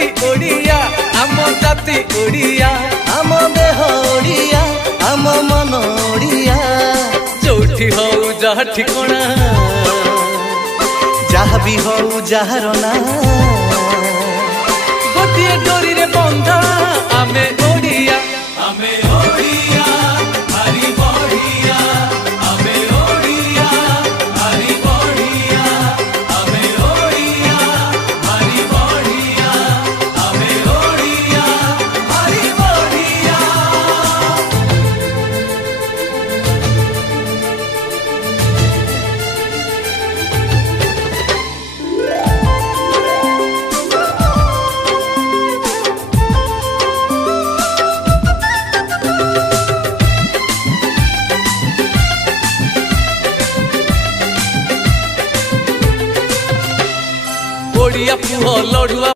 माटी ओडिया आम जाति ओडिया आम देह ओडिया आम मन ओडिया जोठी हऊ जहा ठिकणा जहाँ भी हऊ जार ना